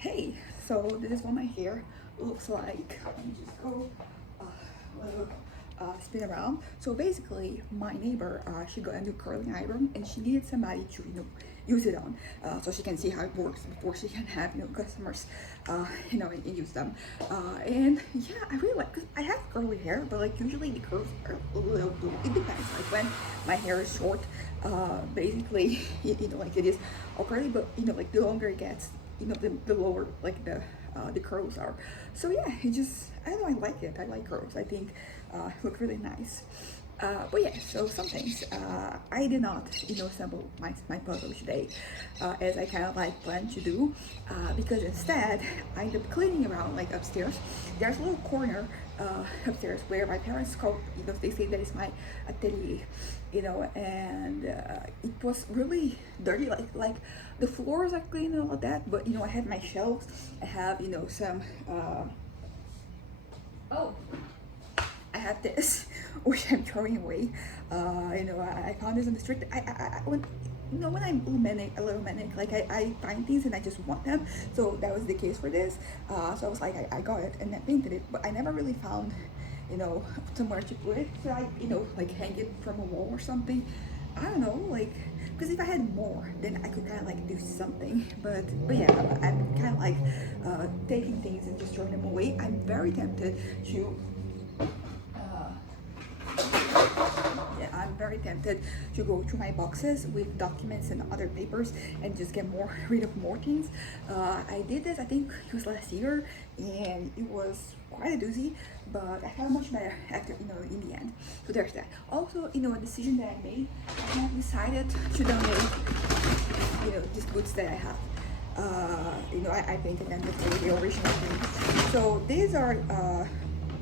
Hey, so this is what my hair looks like. Let me just go a little spin around. So basically, my neighbor, she got a new curling iron and she needed somebody to, use it on, so she can see how it works before she can have, customers, and use them. And yeah, I really like, cause I have curly hair, but like usually the curls are a little, it depends. Like when my hair is short, basically, like it is all curly, but like the longer it gets, the lower like the curls are. So yeah, I don't know, I like it. I like curls. I think look really nice. But yeah, so some things. I did not, assemble my puzzle today, as I kind of like planned to do, because instead I ended up cleaning around like upstairs. There's a little corner upstairs where my parents call, they say that is my atelier, and it was really dirty. Like the floors are clean and all of that, but I have my shelves. I have some. Oh, I have this, which I'm throwing away. I found this on the street. When I'm a little manic, like I find things and I just want them. So that was the case for this. So I was like, I got it and I painted it, but I never really found, somewhere to put it. So like hang it from a wall or something. I don't know, like, because if I had more, then I could kind of like do something. But yeah, I'm kind of like taking things and just throwing them away. I'm very tempted to yeah, I'm very tempted to go through my boxes with documents and other papers and just get rid of more things. I did this, I think it was last year, and it was quite a doozy, but I felt much better after, in the end. So there's that. Also, a decision that I made, I have decided to donate, these boots that I have. I painted them with the original thing. So these are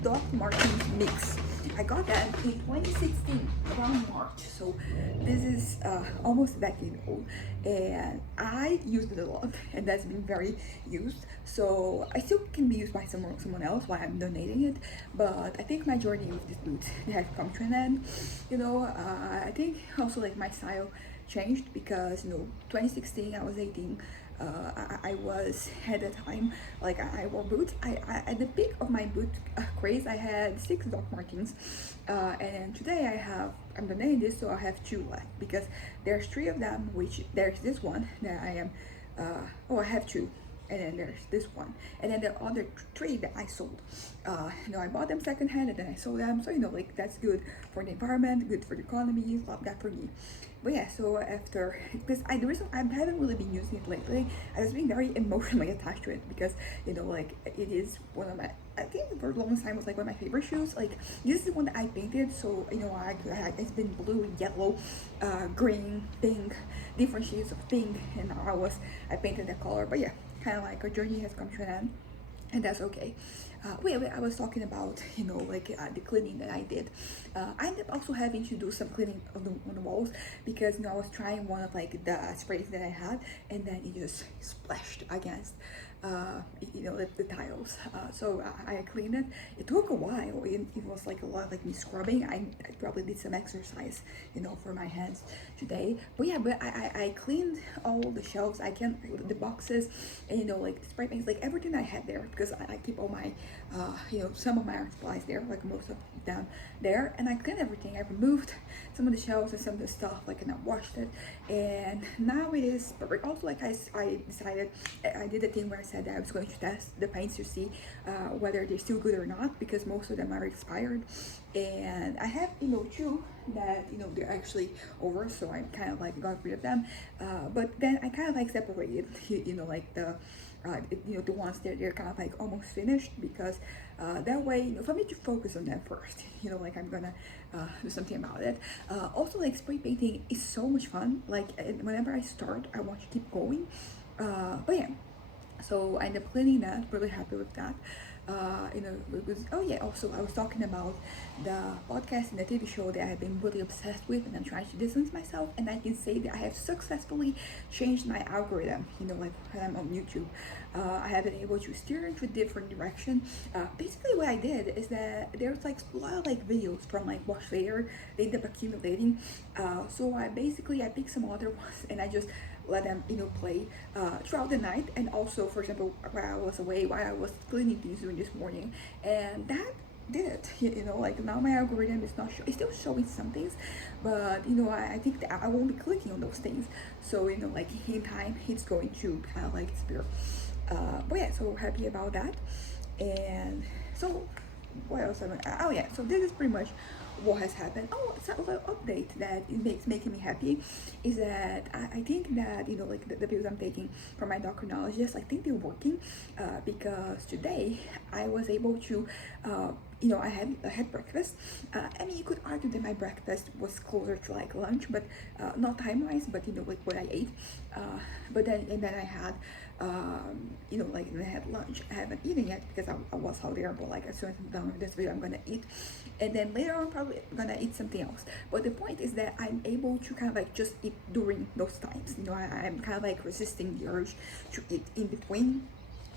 Doc Martens mix. I got that in 2016 around March, so this is almost a decade old, and I used it a lot, and that's been very used. So I still can be used by someone else while I'm donating it, but I think my journey with these boots has come to an end. I think also like my style changed because 2016 I was 18. I was at the time like I wore boots. At the peak of my boot craze, I had 6 Doc Martens, and today I'm donating this, so I have 2 left because there's 3 of them. Which there's this one that I am. I have 2, and then there's this one, and then the other 3 that I sold. I bought them secondhand and then I sold them, so like that's good for the environment, good for the economy, love that for me. But yeah, so after, because the reason I haven't really been using it lately, I was being very emotionally attached to it because like it is one of my, I think for the longest time was like one of my favorite shoes. Like this is the one that I painted, so it's been blue, yellow, green, pink, different shades of pink, and I painted that color. But yeah, kind of like our journey has come to an end, and that's okay. Wait, I was talking about the cleaning that I did. I ended up also having to do some cleaning on the walls because I was trying one of like the sprays that I had, and then it just splashed against the tiles. So I cleaned it. It took a while. It was like a lot like me scrubbing. I probably did some exercise for my hands today. But yeah, I cleaned all the shelves. I can the boxes, and like the spray paints, like everything I had there because I keep all my some of my art supplies there, like most of them there, and I cleaned everything. I removed some of the shelves and some of the stuff, like, and I washed it, and now it is perfect. Also, like I decided, I did the thing where I said that I was going to test the paints to see whether they're still good or not, because most of them are expired, and I have 2 that they're actually over, so I kind of like got rid of them, but then I kind of like separated like the ones that they're kind of like almost finished, because that way for me to focus on them first, like I'm gonna do something about it. Also, like spray painting is so much fun, like whenever I start I want to keep going, but yeah, so I ended up cleaning that, really happy with that. Because, oh yeah, also I was talking about the podcast and the TV show that I've been really obsessed with, and I'm trying to distance myself, and I can say that I have successfully changed my algorithm, like when I'm on YouTube. I have been able to steer into a different direction. Basically what I did is that there's like a lot of like videos from like Watch Later, they end up accumulating, so I picked some other ones and I just let them, play throughout the night. And also, for example, while I was away, while I was cleaning these during this morning, and that did it. Like now my algorithm is not it's still showing some things, but I think that I won't be clicking on those things. So like in time it's going to kind of like disappear. But yeah, so happy about that. And so what else oh yeah, so this is pretty much what has happened. Oh, it's a little update that making me happy is that I think that like the pills I'm taking for my endocrinologist, I think they're working, because today I was able to I had breakfast. I mean, you could argue that my breakfast was closer to like lunch, but not time wise, but like what I ate. But then I had like I had lunch. I haven't eaten yet because I was out there, but like as soon as I'm done with this video, I'm gonna eat, and then later on probably gonna eat something else. But the point is that I'm able to kind of like just eat during those times. I'm kind of like resisting the urge to eat in between,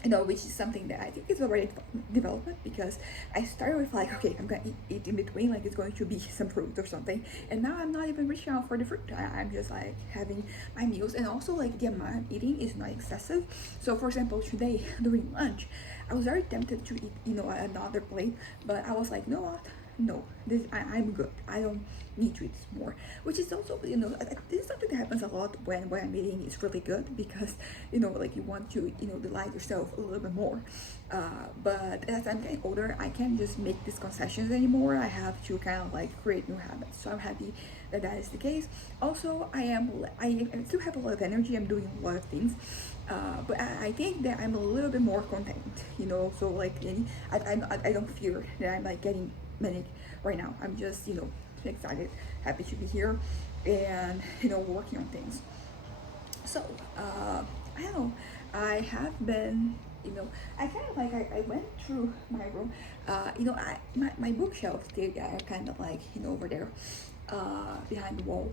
which is something that I think is already development, because I started with like, okay, I'm gonna eat in between, like it's going to be some fruit or something, and now I'm not even reaching out for the fruit. I'm just like having my meals, and also like the amount I'm eating is not excessive. So for example, today during lunch, I was very tempted to eat, another plate, but I was like, you know what? No, I'm good. I don't need to eat more, which is also this is something that happens a lot when I'm eating is really good, because like you want to delight yourself a little bit more, but as I'm getting older, I can't just make these concessions anymore. I have to kind of like create new habits. So I'm happy that is the case. Also, I still have a lot of energy. I'm doing a lot of things, but I think that I'm a little bit more content, so like I don't fear that I'm like getting manic right now. I'm just excited, happy to be here, and working on things. So I don't know, I have been I kind of like I went through my room. My bookshelves, they are kind of like over there, behind the wall.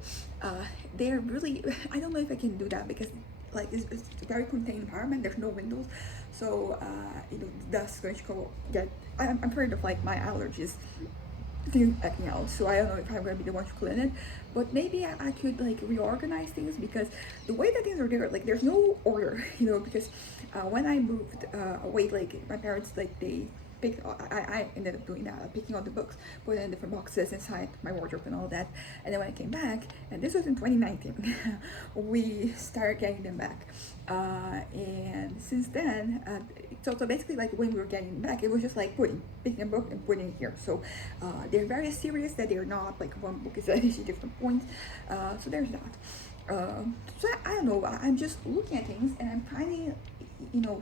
They're really I don't know if I can do that, because like it's a very contained environment. There's no windows, so dust going to go get. I'm afraid of like my allergies things acting out, so I don't know if I'm gonna be the one to clean it, but maybe I could like reorganize things, because the way that things are there, like there's no order, because when I moved away, like my parents, like they I ended up doing that, picking out the books, putting in different boxes inside my wardrobe and all that. And then when I came back, and this was in 2019, we started getting them back. And since then, so basically like when we were getting them back, it was just like picking a book and putting it here. So they're very serious that they're not like one book is at different points. So there's that. So I don't know, I'm just looking at things and I'm finding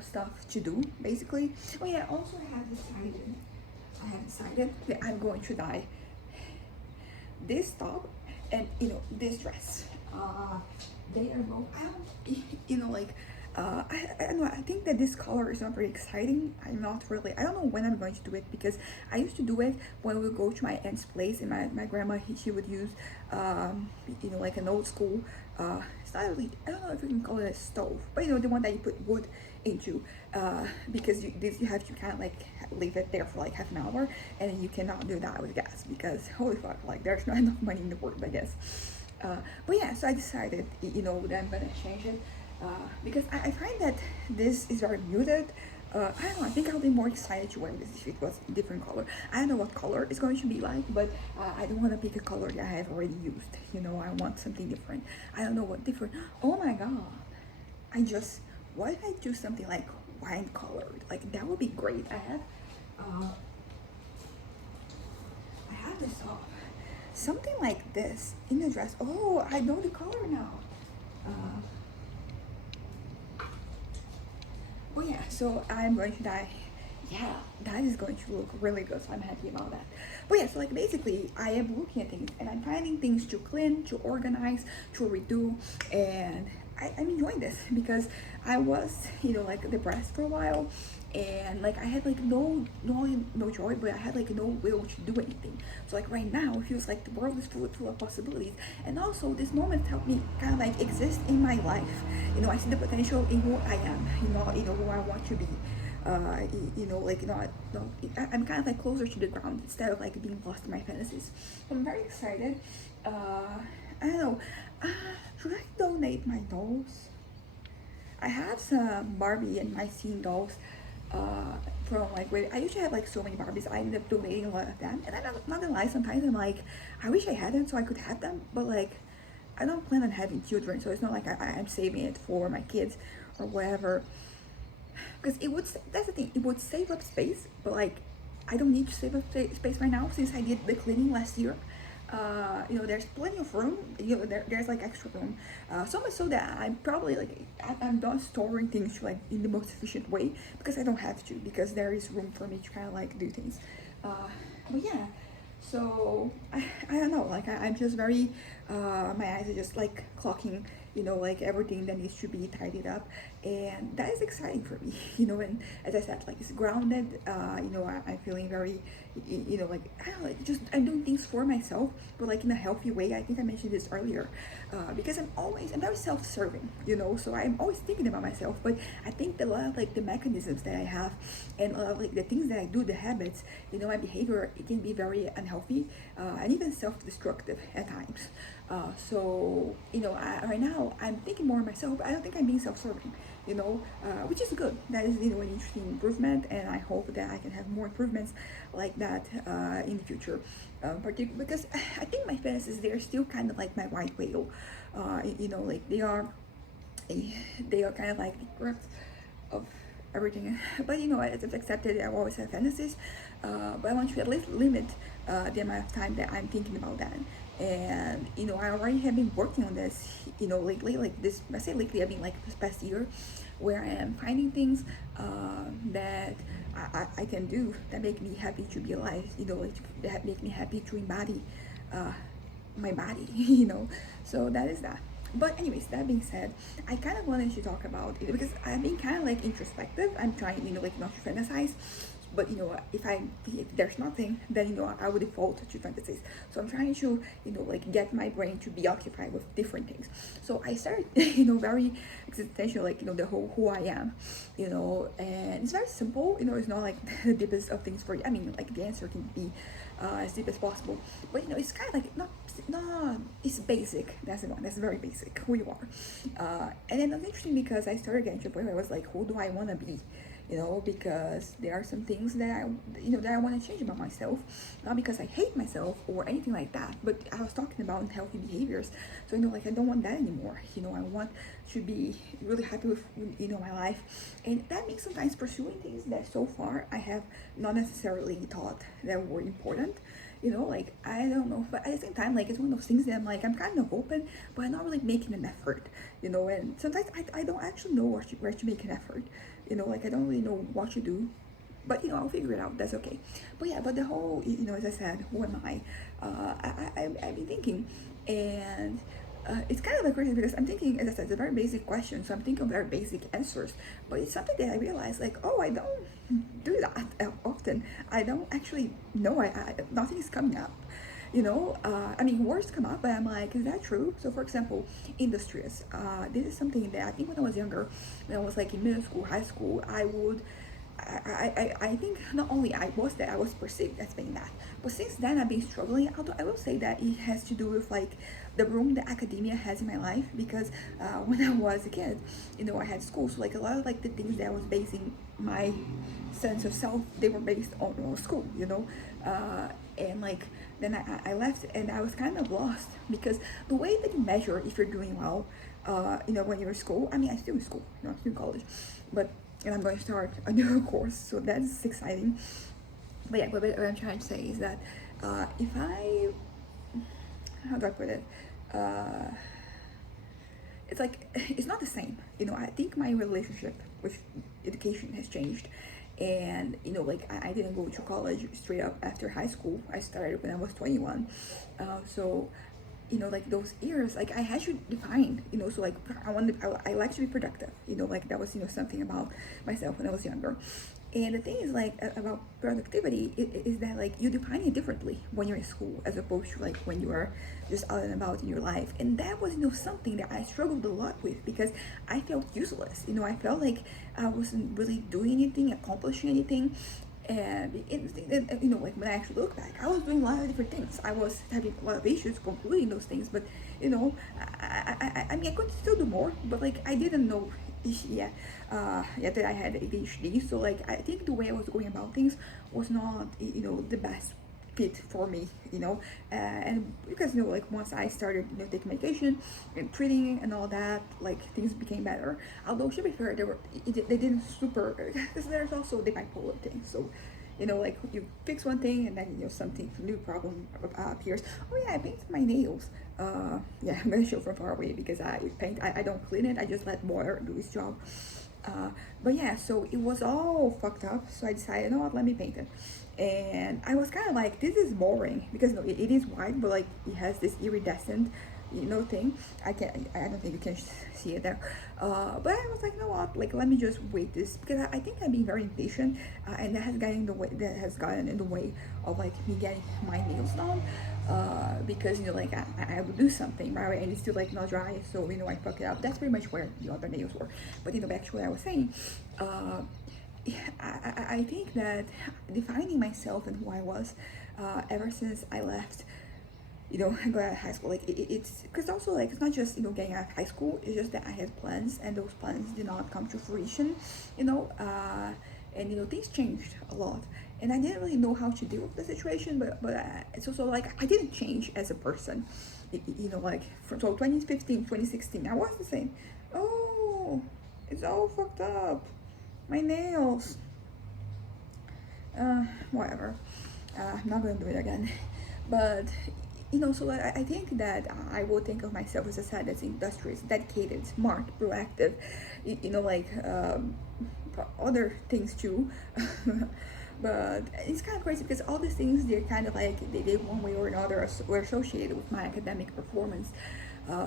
stuff to do basically. Oh yeah, also I have decided that I'm going to dye this top and this dress. They are both like I don't know, I think that this color is not very exciting. I don't know when I'm going to do it, because I used to do it when we go to my aunt's place, and my grandma, she would use like an old school it's not really, I don't know if you can call it a stove, but the one that you put wood into, because you have to kind of like leave it there for like half an hour, and you cannot do that with gas, because holy fuck, like there's not enough money in the world, I guess. But yeah, so I decided that I'm gonna change it, because I find that this is very muted. I don't know, I think I'll be more excited to wear this if it was a different color. I don't know what color it's going to be like, but I don't want to pick a color that I have already used. I want something different. I don't know what different. Oh my god, what if I do something like wine colored? Like that would be great. I have this something like this in the dress. Oh, I know the color now. Oh yeah, so I'm going to dye. Yeah, that is going to look really good, so I'm happy about that. But yeah, so like basically I am looking at things and I'm finding things to clean, to organize, to redo, and I'm enjoying this, because I was like depressed for a while, and like I had like no joy, but I had like no will to do anything. So like right now it feels like the world is full of possibilities, and also this moment helped me kind of like exist in my life. I see the potential in who I am, who I want to be. I'm kind of like closer to the ground instead of like being lost in my fantasies. So I'm very excited. I don't know. Uh, should I donate my dolls? I have some Barbie and my scene dolls from like where I usually have like so many Barbies. I ended up donating a lot of them, and I'm not gonna lie. Sometimes I'm like, I wish I had them so I could have them, but like, I don't plan on having children, so it's not like I'm saving it for my kids or whatever. Because it would that's the thing, it would save up space, but like, I don't need to save up space right now since I did the cleaning last year. There's plenty of room. There's like extra room, so much so that I'm probably like I'm not storing things like in the most efficient way because I don't have to, because there is room for me to kind of like do things. But yeah, so I don't know, like I'm just very my eyes are just like clocking, like everything that needs to be tidied up, and that is exciting for me. And as I said, like it's grounded. I'm feeling very, like I don't know, like just I'm doing things for myself, but like in a healthy way. I think I mentioned this earlier, because I'm very self-serving, so I'm always thinking about myself. But I think a lot of like the mechanisms that I have, and a lot of like the things that I do, the habits, my behavior, it can be very unhealthy, and even self-destructive at times. Right now I'm thinking more of myself, but I don't think I'm being self-serving, which is good. That is, an interesting improvement, and I hope that I can have more improvements like that in the future. Particularly because I think my fantasies, they're still kind of like my white whale. Like they are kind of like the crux of everything. But as I've accepted, I always have fantasies, but I want to at least limit the amount of time that I'm thinking about that. And I already have been working on this, lately. Like this, I say lately, I mean like this past year, where I am finding things that I can do that make me happy to be alive, like that make me happy to embody my body. So that is that. But anyways, that being said, I kind of wanted to talk about it because I've been kind of like introspective. I'm trying, like not to fantasize, but if there's nothing, then I would default to fantasies. So I'm trying to like get my brain to be occupied with different things. So I started very existential, like the whole who I am, and it's very simple. It's not like the deepest of things for you. I mean, like the answer can be as deep as possible, but it's kind of like not it's basic. That's the one. That's very basic, who you are. And then it's interesting because I started getting to a point where I was like, who do I want to be? Because there are some things that I want to change about myself, not because I hate myself or anything like that, but I was talking about healthy behaviors. So like I don't want that anymore. I want to be really happy with my life, and that means sometimes pursuing things that so far I have not necessarily thought that were important. Like I don't know, but at the same time, like it's one of those things that I'm kind of open, but I'm not really making an effort. And sometimes I don't actually know where to make an effort. Like I don't really know what to do, but I'll figure it out. That's okay. But yeah, but the whole, as I said, who am I? I've been thinking, and it's kind of like crazy because I'm thinking, as I said, it's a very basic question, so I'm thinking of very basic answers. But it's something that I realize, like, oh, I don't do that often. I don't actually know. Nothing is coming up. I mean, words come up, but I'm like, is that true? So, for example, industrious. This is something that I think when I was younger, when I was like in middle school, high school, I think not only I was perceived as being that, but since then I've been struggling. Although I will say that it has to do with like the room that academia has in my life, because when I was a kid, I had school, so like a lot of like the things that I was basing my sense of self, they were based on school, and like then I left and I was kind of lost, because the way that you measure if you're doing well, when you're in school, I mean, I'm still in school, I'm still in college, but and I'm going to start a new course, so that's exciting. But yeah, what I'm trying to say is that if I, how do I put it? It's like, it's not the same. I think my relationship with education has changed. And, like, I didn't go to college straight up after high school. I started when I was 21. So, like those years, like I had to define, so like I like to be productive, like that was, something about myself when I was younger. And the thing is, like, about productivity is that like you define it differently when you're in school as opposed to like when you are just out and about in your life. And that was, something that I struggled a lot with, because I felt useless. I felt like I wasn't really doing anything, accomplishing anything. and you know, like when I actually look back, I was doing a lot of different things. I was having a lot of issues completing those things, but you know, I mean, I could still do more, but like I didn't know yeah, yeah, that I had ADHD. So like I think the way I was going about things was not, you know, the best fit for me, you know. And because you know, like once I started, you know, taking medication and treating and all that, like things became better. Although to be fair, they didn't super, because there's also the bipolar thing. So you know, like you fix one thing and then you know something new problem appears. Oh yeah, I painted my nails. Yeah, I'm gonna show from far away because I don't clean it. I just let water do its job. uh, but yeah, so it was all fucked up, so I decided, you know what, let me paint it. And I was kind of like, this is boring because no, it is white, but like it has this iridescent, you know, thing. I don't think you can see it there. But I was like, you know what, like let me just wait this, because I think I'm being very impatient, and that has gotten in the way of like me getting my nails done. Because you know, like I would do something right, and it's still like not dry, so you know I fuck it up. That's pretty much where the other nails were. But you know, back to what I was saying. uh, I think that defining myself and who I was, ever since I left, you know, I got out of high school, like it's because also like it's not just, you know, getting out of high school. It's just that I had plans and those plans did not come to fruition, you know. And you know, things changed a lot, and I didn't really know how to deal with the situation. But it's also like I didn't change as a person, you know, like from so 2015, 2016, I was the same. Oh, it's all fucked up. My nails. Whatever. I'm not gonna do it again. But you know, so I think that I will think of myself as a side that's industrious, dedicated, smart, proactive. You know, like other things too. But it's kind of crazy because all these things, they're kind of like they one way or another were associated with my academic performance.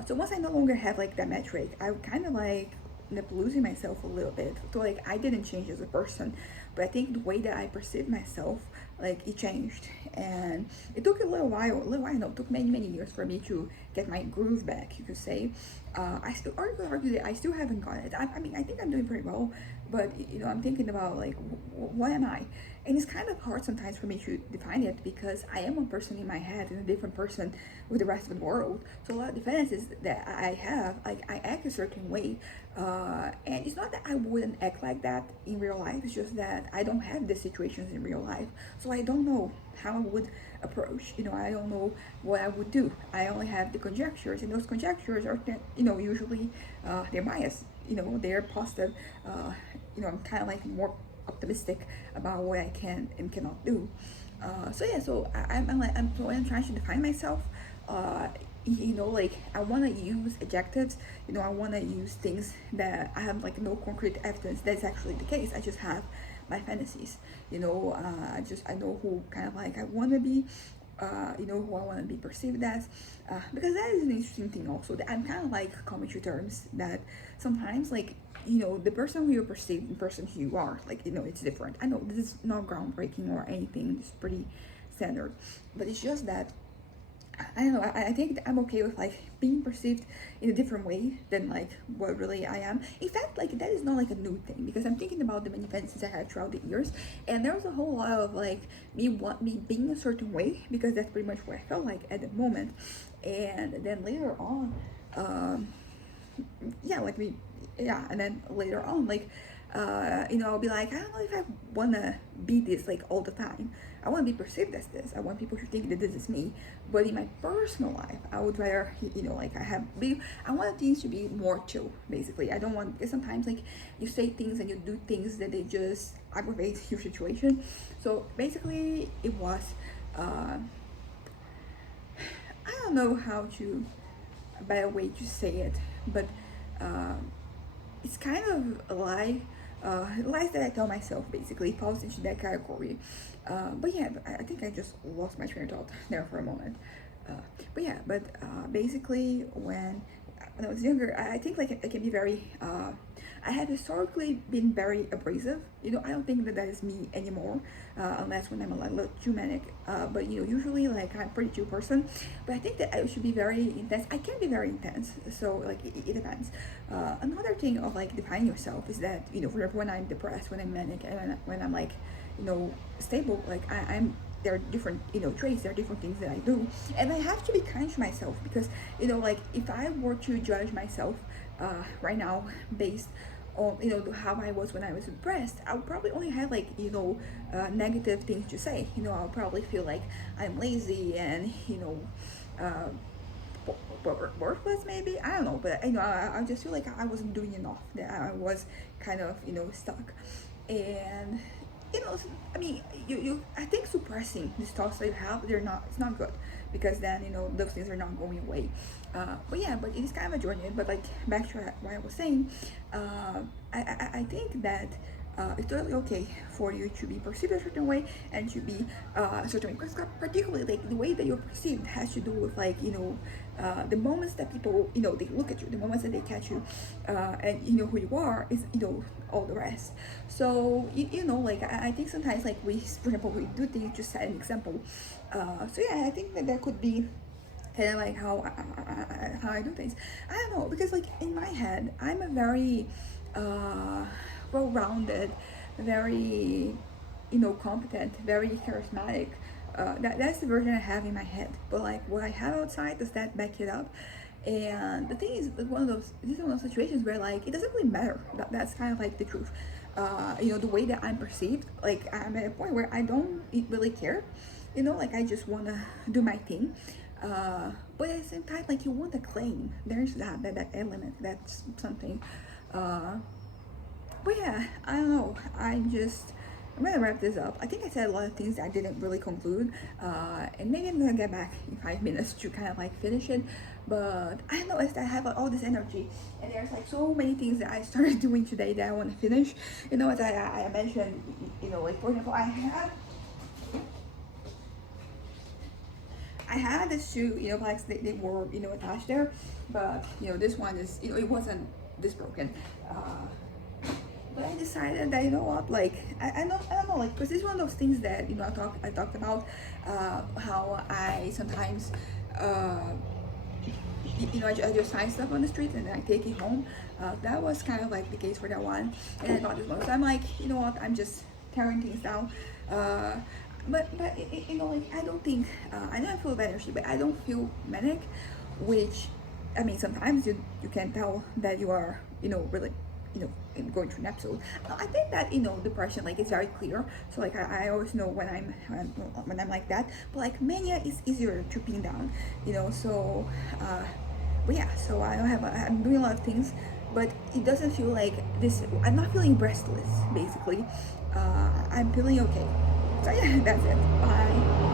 So once I no longer have like that metric, I would kind of like end up losing myself a little bit. So like I didn't change as a person, but I think the way that I perceive myself, like it changed. And it took a little while, no, it took many years for me to get my groove back, you could say. I still argue that I still haven't got it. I mean, I think I'm doing pretty well, but you know, I'm thinking about like what am I? And it's kind of hard sometimes for me to define it because I am one person in my head and a different person with the rest of the world. So a lot of defenses that I have, like I act a certain way, and it's not that I wouldn't act like that in real life. It's just that I don't have the situations in real life, so I don't know how I would approach. You know, I don't know what I would do. I only have the conjectures, and those conjectures are, you know, usually they're biased. You know, they're positive. You know, I'm kind of like more optimistic about what I can and cannot do. So yeah, so I'm trying to define myself. You know, like I want to use adjectives. You know, I want to use things that I have like no concrete evidence that's actually the case. I just have my fantasies. You know, I know who kind of like I want to be. You know, who I want to be perceived as, because that is an interesting thing also, that I'm kind of like coming to terms that sometimes, like, you know, the person who you perceive and the person who you are, like, you know, it's different. I know this is not groundbreaking or anything, it's pretty standard, but it's just that I don't know. I think that I'm okay with like being perceived in a different way than like what really I am. In fact, like that is not like a new thing, because I'm thinking about the many fantasies I had throughout the years, and there was a whole lot of like me being a certain way because that's pretty much what I felt like at the moment, and then later on, yeah, like me, yeah, and then later on, like you know, I'll be like, I don't know if I wanna be this like all the time. I want to be perceived as this. I want people to think that this is me. But in my personal life, I would rather, you know, like I want things to be more chill, basically. I don't want, because sometimes like you say things and you do things that they just aggravate your situation. So basically, it was, I don't know how to, a better way to say it, but it's kind of a lie. Lies that I tell myself basically falls into that category. But yeah, I think I just lost my train of thought there for a moment. But yeah, basically when when I was younger, I think like I can be very I have historically been very abrasive. I don't think that that is me anymore, unless when I'm a little too manic. But usually like I'm a pretty chill person. But I think that I should be very intense. I can be very intense, so like it depends. Another thing of like defining yourself is that for example, when I'm depressed, when I'm manic, and when I'm like stable, like I'm there are different traits, there are different things that I do, and I have to be kind to myself because like if I were to judge myself right now based on how I was when I was depressed, I would probably only have like negative things to say. I'll probably feel like I'm lazy and uh, worthless, maybe. I don't know, but I just feel like I wasn't doing enough, that I was kind of stuck. And I mean, you I think suppressing these thoughts that you have, it's not good, because then those things are not going away. But yeah, but it is kind of a journey. But like back to what I was saying, I think that it's totally okay for you to be perceived a certain way and to be a certain way. Because particularly like the way that you're perceived has to do with like the moments that people they look at you, the moments that they catch you, and who you are is all the rest. So like I think sometimes like we, for example, we do things to set an example. So yeah, I think that there could be kind of like how I do things. I don't know, because like in my head I'm a very well-rounded, very competent, very charismatic. That's the version I have in my head. But like what I have outside, does that back it up? And the thing is, this is one of those situations where like it doesn't really matter. That's kind of like the truth. The way that I'm perceived, like I'm at a point where I don't really care. Like I just wanna do my thing. But at the same time, like you want to claim. There's that element. That's something. But yeah, I don't know. I'm gonna wrap this up. I think I said a lot of things that I didn't really conclude, and maybe I'm gonna get back in 5 minutes to kind of like finish it. But I don't know, I have like, all this energy, and there's like so many things that I started doing today that I want to finish. As I mentioned, like for example, I had this shoe, like they were, attached there, but this one is, it wasn't this broken. But I decided that what, like I don't know, like because it's one of those things that I talked about how I sometimes I just find stuff on the street and then I take it home. That was kind of like the case for that one, and I thought this one. So I'm like, what, I'm just tearing things down. But like I don't think I know I feel energy, but I don't feel manic, which I mean sometimes you can tell that you are really going through an episode. I think that depression like it's very clear. So like I always know when I'm like that. But like mania is easier to pin down. So but yeah. So I'm doing a lot of things, but it doesn't feel like this. I'm not feeling restless. Basically, I'm feeling okay. So yeah, that's it. Bye.